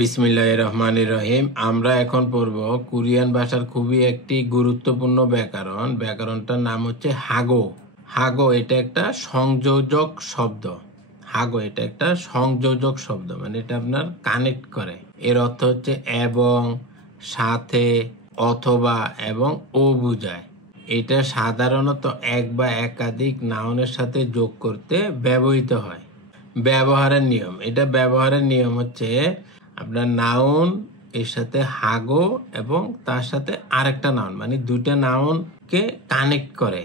বিসমিল্লাহির রহমানির রহিম। আমরা এখন পড়ব কোরিয়ান ভাষার খুবই একটি গুরুত্বপূর্ণ ব্যাকরণ। ব্যাকরণটার নাম হচ্ছে হাগো। হাগো এটা একটা সংযোজক শব্দ। হাগো এটা একটা সংযোজক শব্দ, মানে এটা আপনার কানেক্ট করে। এর অর্থ হচ্ছে এবং, সাথে, অথবা এবং ও বুঝায়। এটা সাধারণত এক বা একাধিক নাউনের সাথে যোগ করতে ব্যবহৃত হয়। ব্যবহারের নিয়ম, এটা ব্যবহারের নিয়ম হচ্ছে আপনার নাউন এর সাথে হাগো এবং তার সাথে আরেকটা নাউন, মানে দুইটা নাউনকে কানেক্ট করে,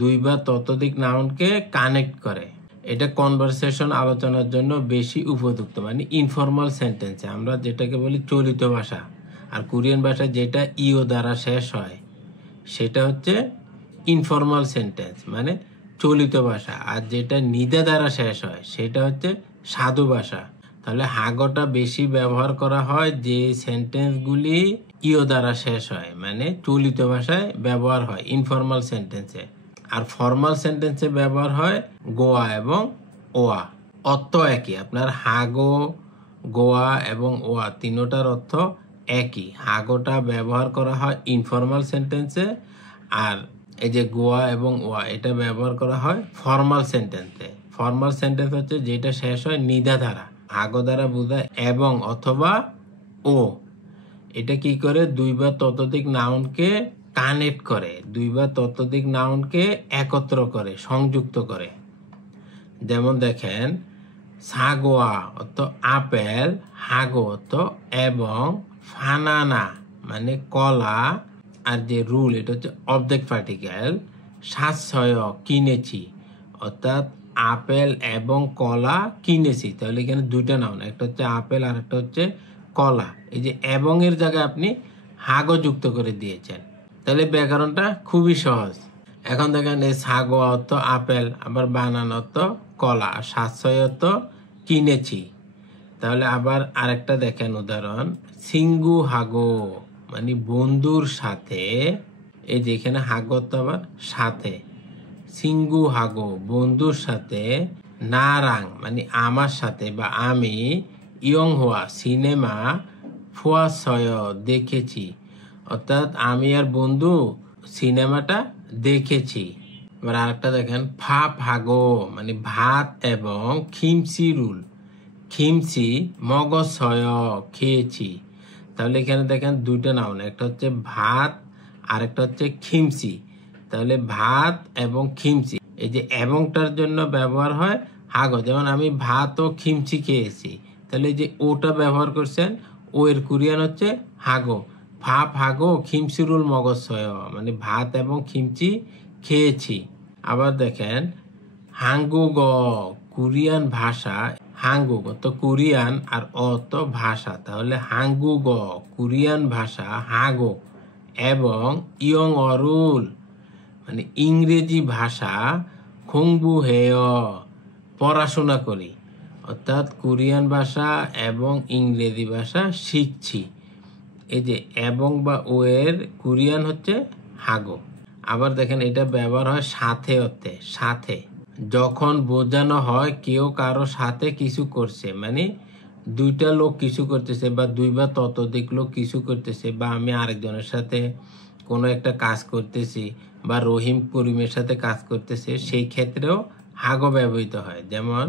দুই বা ততোধিক নাউনকে কানেক্ট করে। এটা কনভারসেশন আলোচনার জন্য বেশি উপযুক্ত, মানে ইনফর্মাল সেন্টেন্সে আমরা যেটাকে বলি চলিত ভাষা। আর কোরিয়ান ভাষায় যেটা ইও দ্বারা শেষ হয় সেটা হচ্ছে ইনফর্মাল সেন্টেন্স, মানে চলিত ভাষা। আর যেটা নিদা দ্বারা শেষ হয় সেটা হচ্ছে সাধু ভাষা। তাহলে হাগোটা বেশি ব্যবহার করা হয় যে সেন্টেন্সগুলি ইও দ্বারা শেষ হয়, মানে চলিত ভাষায় ব্যবহার হয় ইনফর্মাল সেন্টেন্সে। আর ফর্মাল সেন্টেন্সে ব্যবহার হয় গোয়া এবং ওয়া। অর্থ একই, আপনার হাগো, গোয়া এবং ওয়া তিনোটার অর্থ একই। হাগোটা ব্যবহার করা হয় ইনফর্মাল সেন্টেন্সে, আর এই যে গোয়া এবং ওয়া এটা ব্যবহার করা হয় ফর্মাল সেন্টেন্সে। ফর্মাল সেন্টেন্স হচ্ছে যেটা শেষ হয় নিদা দ্বারা। হাগো দ্বারা বোঝায় এবং অথবা ও। এটা কি করে? দুই বা ততোধিক নাউনকে কানেক্ট করে, দুই বা ততোধিক নাউনকে একত্র করে, সংযুক্ত করে। যেমন দেখেন, সাগোয়া অর্থ আপেল, হাগো অর্থ এবং, ফানানা মানে কলা, আর যে রুল এটা হচ্ছে অবজেক্ট পার্টিকেল, সাশ্রয় কিনেছি, অর্থাৎ আপেল এবং কলা কিনেছি। তাহলে এখানে দুইটা নাউন, একটা হচ্ছে আপেল আর একটা হচ্ছে কলা। এই যে এবং এর জায়গায় আপনি হাগো যুক্ত করে দিয়েছেন। তাহলে ব্যাকরণটা খুবই সহজ। এখন দেখেন, এই সাগো অর্থ আপেল, আবার বানান অর্থ কলা, সাশ্রয় অর্থ কিনেছি। তাহলে আবার আরেকটা দেখেন উদাহরণ, সিঙ্গু হাগো মানে বন্ধুর সাথে। এই যে এখানে হাগো তো আবার সাথে, সিঙ্গু হাগো বন্ধুর সাথে, নারাং মানে আমার সাথে বা আমি, ইয়ং হওয়া সিনেমা, ফুয়াশয় দেখেছি, অর্থাৎ আমি আর বন্ধু সিনেমাটা দেখেছি। এবার আরেকটা দেখেন, ফা ফাগো মানে ভাত এবং, খিমসি রুল, খিমসি মগজয় খেয়েছি। তাহলে এখানে দেখেন দুইটা নাউন, একটা হচ্ছে ভাত আর একটা হচ্ছে খিমসি। তাহলে ভাত এবং খিমসি, এই যে এবংটার জন্য ব্যবহার হয় হাগো। যেমন আমি ভাত ও খিমচি খেয়েছি, তাহলে এই যে ওটা ব্যবহার করছেন, ও এর কোরিয়ান হচ্ছে হাগো। ভাপ হাগো খিমসিরুল মগজয় মানে ভাত এবং খিমচি খেয়েছি। আবার দেখেন, হাঙ্গুগ কোরিয়ান ভাষা, হাঙ্গুগ তো কোরিয়ান আর তো ভাষা, তাহলে হাঙ্গুগ কোরিয়ান ভাষা, হাগো এবং ইয়ং অরুল মানে ইংরেজি ভাষা, খংবু হেয় পড়াশোনা করি, অর্থাৎ কোরিয়ান ভাষা এবং ইংরেজি ভাষা শিখছি। এই যে এবং বা ও এর কোরিয়ান হচ্ছে হাগো। আবার দেখেন, এটা ব্যবহার হয় সাথে অর্থে, সাথে যখন বোঝানো হয় কেউ কারো সাথে কিছু করছে, মানে দুইটা লোক কিছু করতেছে বা দুই বা ততোধিক লোক কিছু করতেছে, বা আমি আরেকজনের সাথে কোনো একটা কাজ করতেছি, বা রহিম করিমের সাথে কাজ করতেছে, সেই ক্ষেত্রেও হাগো ব্যবহৃত হয়। যেমন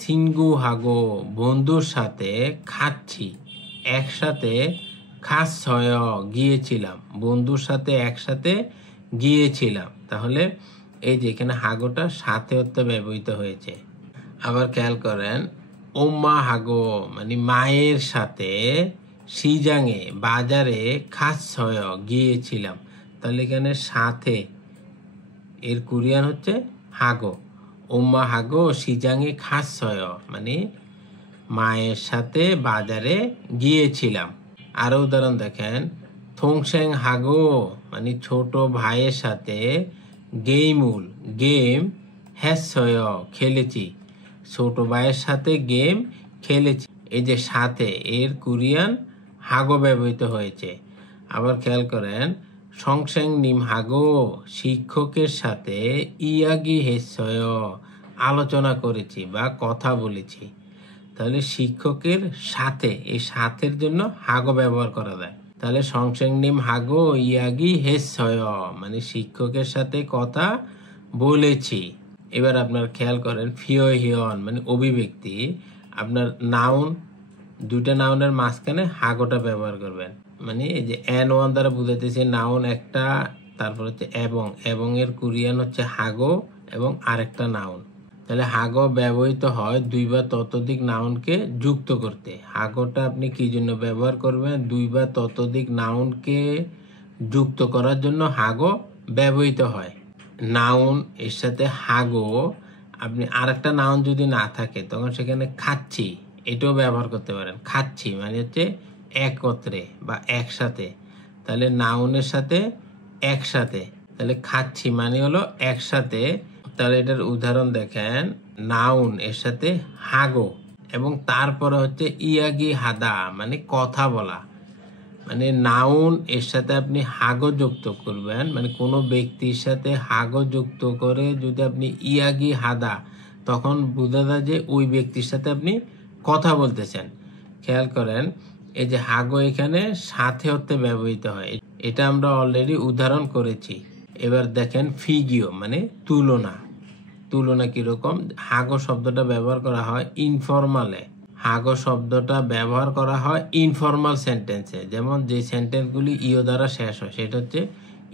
সিনগু হাগো বন্ধুর সাথে খাচ্ছি, একসাথে খাচ্ছয় গিয়েছিলাম, বন্ধুর সাথে একসাথে গিয়েছিলাম। তাহলে এই যে এখানে হাগোটা সাথে অর্থে ব্যবহৃত হয়েছে। আবার খেয়াল করেন, ওম্মা হাগো মানে মায়ের সাথে, সিজাঙে বাজারে খাচ্ছয় গিয়েছিলাম। তাহলে এখানে সাথে এর কোরিয়ান হচ্ছে হাগো। ওম্মা হাগো সিজাঙে খাচ্ছয় মানে মায়ের সাথে বাজারে গিয়েছিলাম। আরো উদাহরণ দেখেন, থংসেং হাগো মানে ছোট ভাইয়ের সাথে, গেইমুল গেম, হ্যাসয় খেলেছি, ছোট ভাইয়ের সাথে গেম খেলেছি। এই যে সাথে এর কোরিয়ান হাগো ব্যবহৃত হয়েছে। আবার খেয়াল করেন, সংসেং নিম হাগো শিক্ষকের সাথে, ইয়াগি হেসয় আলোচনা করেছি বা কথা বলেছি। তাহলে শিক্ষকের সাথে, এই সাথের জন্য হাগো ব্যবহার করা যায়। তাহলে সংসেংনিম হাগো ইয়াগি হেসয়, মানে শিক্ষকের সাথে কথা বলেছি। এবার আপনার খেয়াল করেন ফিও হিয়ন মানে অভিব্যক্তি, আপনার নাউন, দুইটা নাউনের মাঝখানে হাগোটা ব্যবহার করবেন। মানে এই যে N1 দ্বারা বুঝাইতেছে নাউন একটা, তারপর হচ্ছে এবং এর কোরিয়ান হচ্ছে হাগো এবং আরেকটা নাউন। তাহলে হাগো ব্যবহৃত হয় দুই বা ততোধিক নাউনকে যুক্ত করতে। হাগোটা আপনি কি জন্য ব্যবহার করবেন? দুই বা ততোধিক নাউনকে যুক্ত করার জন্য হাগো ব্যবহৃত হয়। নাউন এর সাথে হাগো, আপনি আরেকটা নাউন যদি না থাকে তখন সেখানে খাচ্ছি এটাও ব্যবহার করতে পারেন। খাচ্ছি মানে হচ্ছে একত্রে বা একসাথে, তাহলে নাউনের সাথে একসাথে, তাহলে খাচ্ছি মানে হলো একসাথে। তাহলে এটার উদাহরণ দেখেন, নাউন এর সাথে হাগো এবং তারপরে হচ্ছে ইয়াগি হাদা মানে কথা বলা। মানে নাউন এর সাথে আপনি হাগো যুক্ত করবেন, মানে কোনো ব্যক্তির সাথে হাগো যুক্ত করে যদি আপনি ইয়াগি হাদা, তখন বোঝা যায় যে ওই ব্যক্তির সাথে আপনি কথা বলতেছেন। খেয়াল করেন এই যে হাগো এখানে সাথে অর্থে ব্যবহৃত হয়, এটা আমরা অলরেডি উদাহরণ করেছি। এবার দেখেন ফিগিও মানে তুলনা। তুলনা কিরকম? হাগো শব্দটা ব্যবহার করা হয় ইনফরমালে। হাগো শব্দটা ব্যবহার করা হয় ইনফরমাল সেন্টেন্সে, যেমন যে সেন্টেন্সগুলি ইও দ্বারা শেষ হয় সেটা হচ্ছে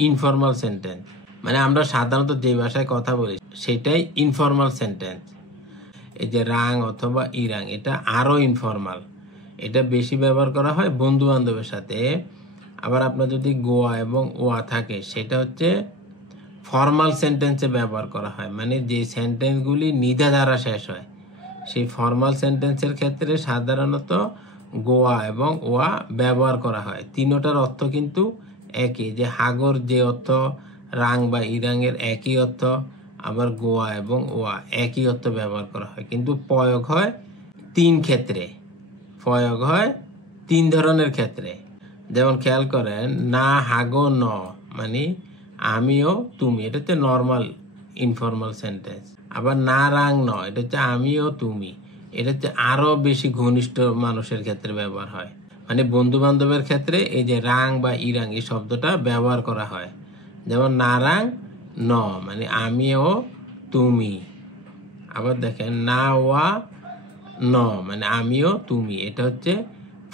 ইনফরমাল সেন্টেন্স। মানে আমরা সাধারণত যে ভাষায় কথা বলি সেটাই ইনফরমাল সেন্টেন্স। এই যে রাং অথবা ইরাং এটা আরো ইনফরমাল, এটা বেশি ব্যবহার করা হয় বন্ধু বান্ধবের সাথে। আবার আপনার যদি গোয়া এবং ওয়া থাকে সেটা হচ্ছে ফর্মাল সেন্টেন্সে ব্যবহার করা হয়, মানে যে সেন্টেন্সগুলি নিদা দ্বারা শেষ হয় সেই ফর্মাল সেন্টেন্সের ক্ষেত্রে সাধারণত গোয়া এবং ওয়া ব্যবহার করা হয়। তিনটার অর্থ কিন্তু একই, যে হাগর যে অর্থ রাং বা ইরাংয়ের একই অর্থ, আবার গোয়া এবং ওয়া একই অর্থ ব্যবহার করা হয়, কিন্তু প্রয়োগ হয় তিন ক্ষেত্রে, প্রয়োগ হয় তিন ধরনের ক্ষেত্রে। যেমন খেয়াল করেন না হাগো ন মানে আমিও তুমি, এটা হচ্ছে নর্মাল ইনফর্মাল সেন্টেন্স। আবার না রাং ন এটা হচ্ছে আমিও তুমি, এটা হচ্ছে আরো বেশি ঘনিষ্ঠ মানুষের ক্ষেত্রে ব্যবহার হয়। মানে বন্ধু বান্ধবের ক্ষেত্রে এই যে রাং বা ইরাং এই শব্দটা ব্যবহার করা হয়। যেমন না রাং ন মানে আমিও তুমি। আবার দেখেন না ওয়া ন মানে আমিও তুমি, এটা হচ্ছে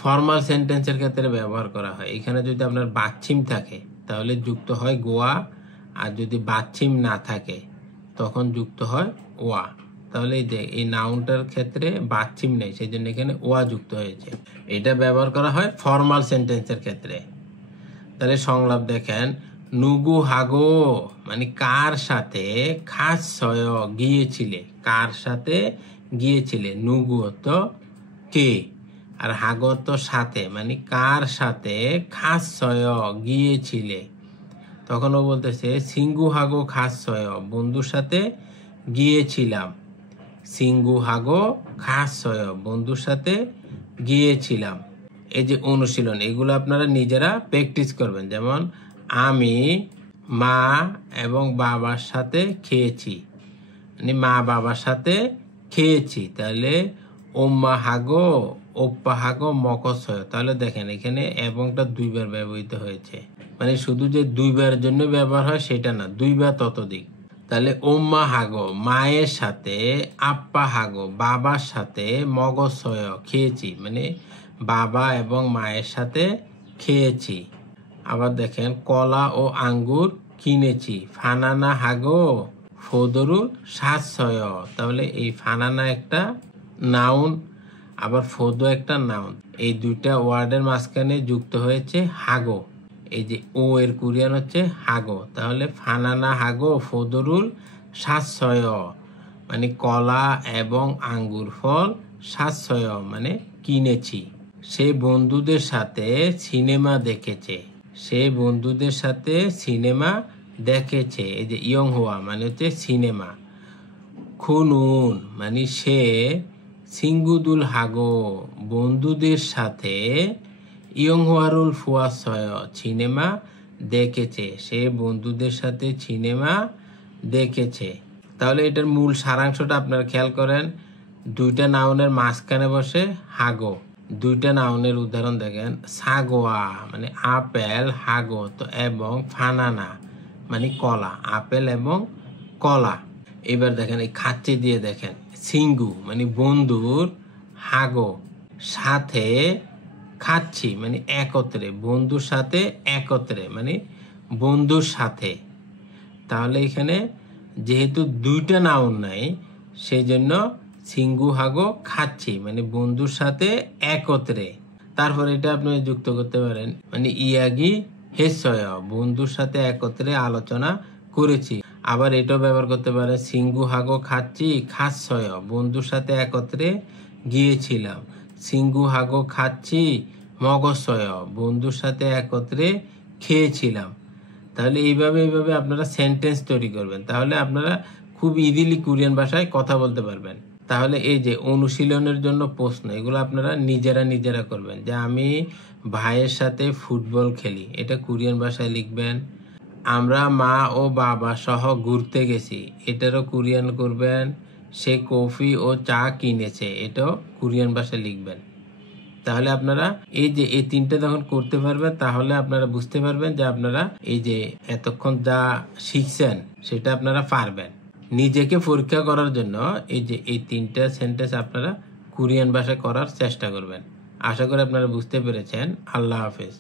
ফর্মাল সেন্টেন্সের ক্ষেত্রে ব্যবহার করা হয়। এখানে যদি আপনার বাচ্ছিম থাকে তাহলে যুক্ত হয় গোয়া, আর যদি বাচ্ছিম না থাকে তখন যুক্ত হয় ওয়া। তাহলে এই যে এই নাউনটার ক্ষেত্রে বাচ্ছিম নেই, সেই জন্য এখানে ওয়া যুক্ত হয়েছে। এটা ব্যবহার করা হয় ফর্মাল সেন্টেন্সের ক্ষেত্রে। তাহলে সংলাপ দেখেন, নুগু হাগো মানে কার সাথে, খাস ছয় গিয়েছিলে, কার সাথে গিয়েছিলে, নুগু অর্থ কে, আর হাগো অর্থ সাথে, মানে কার সাথে খাস ছয় গিয়েছিলে। তখন ও বলতেছে সিঙ্গু হাগো খাস ছয় বন্ধুর সাথে গিয়েছিলাম, সিঙ্গু হাগো খাস ছয় বন্ধুর সাথে গিয়েছিলাম। এই যে অনুশীলন এগুলো আপনারা নিজেরা প্র্যাকটিস করবেন। যেমন আমি মা এবং বাবার সাথে খেয়েছি, মানে মা বাবার সাথে খেয়েছি। তাহলে ওম্মা হাগো ওপ্পা হাগো মকসয়, তাহলে দেখেন এখানে এবংটা দুইবার ব্যবহৃত হয়েছে, মানে শুধু যে দুইবার জন্য ব্যবহার হয় সেটা না, দুইবার ততোধিক। তাহলে ওম্মা হাগো মায়ের সাথে, আপ্পা হাগো বাবার সাথে, মগসয় খেয়েছি, মানে বাবা এবং মায়ের সাথে খেয়েছি। আবার দেখেন কলা ও আঙ্গুর কিনেছি, ফানানা হাগো ফদরুল সাতশয়, তাহলে এই ফানানা একটা নাউন, আবার ফদো একটা নাউন, এই দুইটা ওয়ার্ডের মাঝখানে যুক্ত হয়েছে হাগো। এই যে ও এর কোরিয়ান হচ্ছে হাগো, তাহলে ফানানা হাগো ফদরুল সাতশয় মানে কলা এবং আঙ্গুর ফল, সাতশয় মানে কিনেছি। সে বন্ধুদের সাথে সিনেমা দেখেছে, সে বন্ধুদের সাথে সিনেমা দেখেছে। এই যে ইয়ং হওয়া মানে হচ্ছে সিনেমা। খুনুন মানে সে, সিঙ্গুদুল হাগো বন্ধুদের সাথে, ইয়ং হোয়ারুল ফুয়াশয় সিনেমা দেখেছে, সে বন্ধুদের সাথে সিনেমা দেখেছে। তাহলে এটার মূল সারাংশটা আপনারা খেয়াল করেন, দুইটা নাউনের মাঝখানে বসে হাগো। দুইটা নাউনের উদাহরণ দেখেন, সাগোয়া মানে আপেল, হাগো তো এবং ফানানা মানে কলা, আপেল এবং কলা। এবার দেখেন এই খাচ্ছি দিয়ে দেখেন, সিঙ্গু মানে বন্ধুর, হাগো সাথে, খাচ্ছি মানে একত্রে, বন্ধুর সাথে একত্রে মানে বন্ধুর সাথে। তাহলে এখানে যেহেতু দুইটা নাউন নাই, সেই জন্য সিঙ্গু হাগো খাচ্ছি মানে বন্ধুর সাথে একত্রে। তারপর এটা আপনি যুক্ত করতে পারেন মানে ইয়াগি হেসয়, বন্ধুর সাথে একত্রে আলোচনা করেছি। আবার এটাও ব্যবহার করতে পারেন সিঙ্গু হাগো খাচ্ছি খাচ্ছয়, বন্ধুর সাথে একত্রে গিয়েছিলাম। সিঙ্গু হাগো খাচ্ছি মগসয়, বন্ধুর সাথে একত্রে খেয়েছিলাম। তাহলে এইভাবে আপনারা সেন্টেন্স তৈরি করবেন, তাহলে আপনারা খুব ইজিলি কোরিয়ান ভাষায় কথা বলতে পারবেন। তাহলে এই যে অনুশীলনের জন্য প্রশ্ন, এগুলো আপনারা নিজেরা করবেন। যে আমি ভাইয়ের সাথে ফুটবল খেলি, এটা কোরিয়ান ভাষায় লিখবেন। আমরা মা ও বাবা সহ ঘুরতে গেছি, এটারও কোরিয়ান করবেন। সে কফি ও চা কিনেছে, এটাও কোরিয়ান ভাষায় লিখবেন। তাহলে আপনারা এই যে এই তিনটে যখন করতে পারবেন, তাহলে আপনারা বুঝতে পারবেন যে আপনারা এই যে এতক্ষণ যা শিখছেন সেটা আপনারা পারবেন। নিজেকে পরীক্ষা করার জন্য এই যে এই তিনটা সেন্টেন্স আপনারা কোরিয়ান ভাষায় করার চেষ্টা করবেন। আশা করি আপনারা বুঝতে পেরেছেন। আল্লাহ হাফেজ।